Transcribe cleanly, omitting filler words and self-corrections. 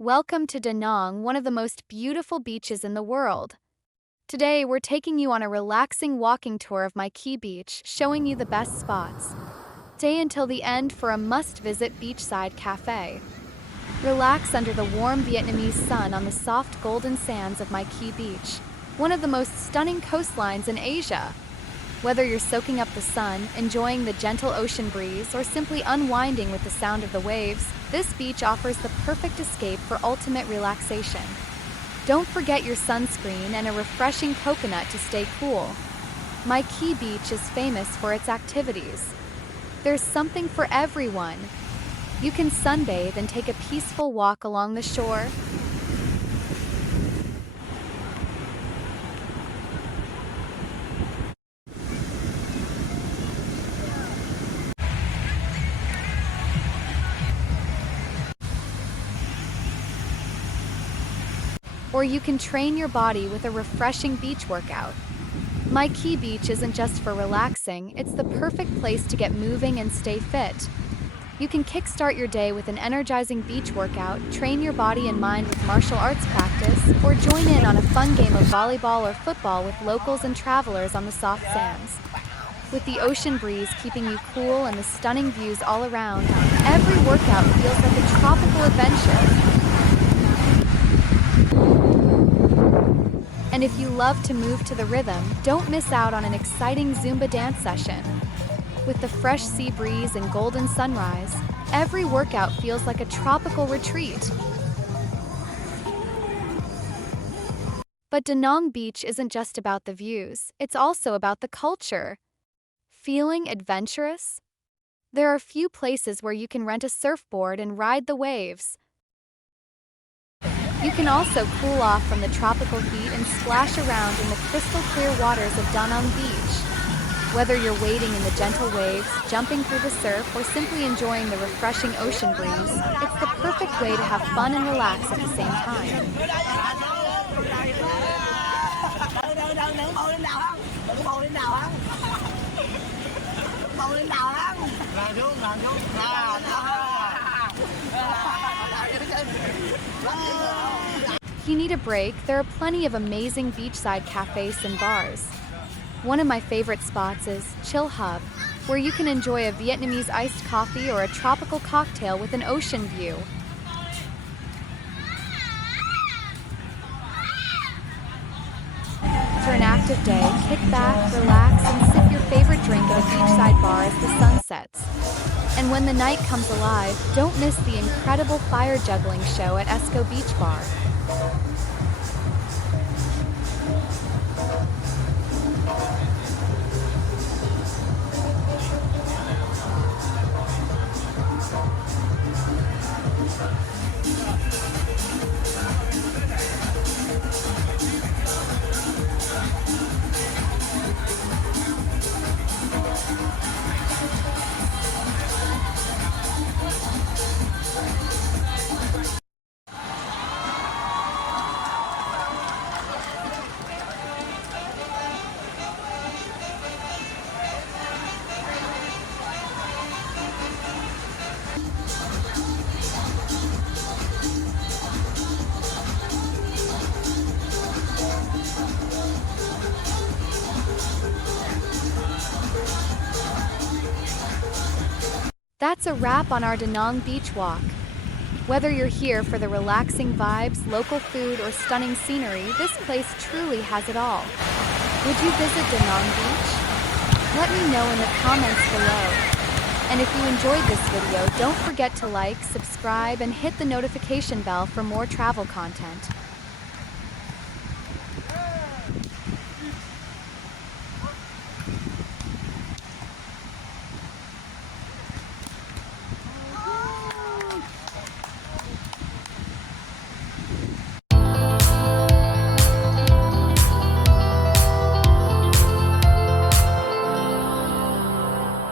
Welcome to Da Nang, one of the most beautiful beaches in the world. Today, we're taking you on a relaxing walking tour of MY Khe Beach, showing you the best spots. Stay until the end for a must-visit beachside cafe. Relax under the warm Vietnamese sun on the soft golden sands of MY Khe Beach, one of the most stunning coastlines in Asia. Whether you're soaking up the sun, enjoying the gentle ocean breeze, or simply unwinding with the sound of the waves, this beach offers the perfect escape for ultimate relaxation. Don't forget your sunscreen and a refreshing coconut to stay cool. MY Khe Beach is famous for its activities. There's something for everyone. You can sunbathe and take a peaceful walk along the shore. Or you can train your body with a refreshing beach workout. MY Khe Beach isn't just for relaxing, it's the perfect place to get moving and stay fit. You can kickstart your day with an energizing beach workout, train your body and mind with martial arts practice, or join in on a fun game of volleyball or football with locals and travelers on the soft sands. With the ocean breeze keeping you cool and the stunning views all around, every workout feels like a tropical adventure. And if you love to move to the rhythm, don't miss out on an exciting Zumba dance session. With the fresh sea breeze and golden sunrise, every workout feels like a tropical retreat. But Da Nang Beach isn't just about the views, it's also about the culture. Feeling adventurous? There are few places where you can rent a surfboard and ride the waves. You can also cool off from the tropical heat and splash around in the crystal clear waters of Da Nang Beach. Whether you're wading in the gentle waves, jumping through the surf, or simply enjoying the refreshing ocean breeze, it's the perfect way to have fun and relax at the same time. If you need a break, there are plenty of amazing beachside cafés and bars. One of my favorite spots is Chill Hub, where you can enjoy a Vietnamese iced coffee or a tropical cocktail with an ocean view. After an active day, kick back, relax, and sip your favorite drink at a beachside bar as the sun sets. And when the night comes alive, don't miss the incredible fire juggling show at Esco Beach Bar. That's a wrap on our Da Nang Beach walk. Whether you're here for the relaxing vibes, local food, or stunning scenery, this place truly has it all. Would you visit Da Nang Beach? Let me know in the comments below. And if you enjoyed this video, don't forget to like, subscribe, and hit the notification bell for more travel content.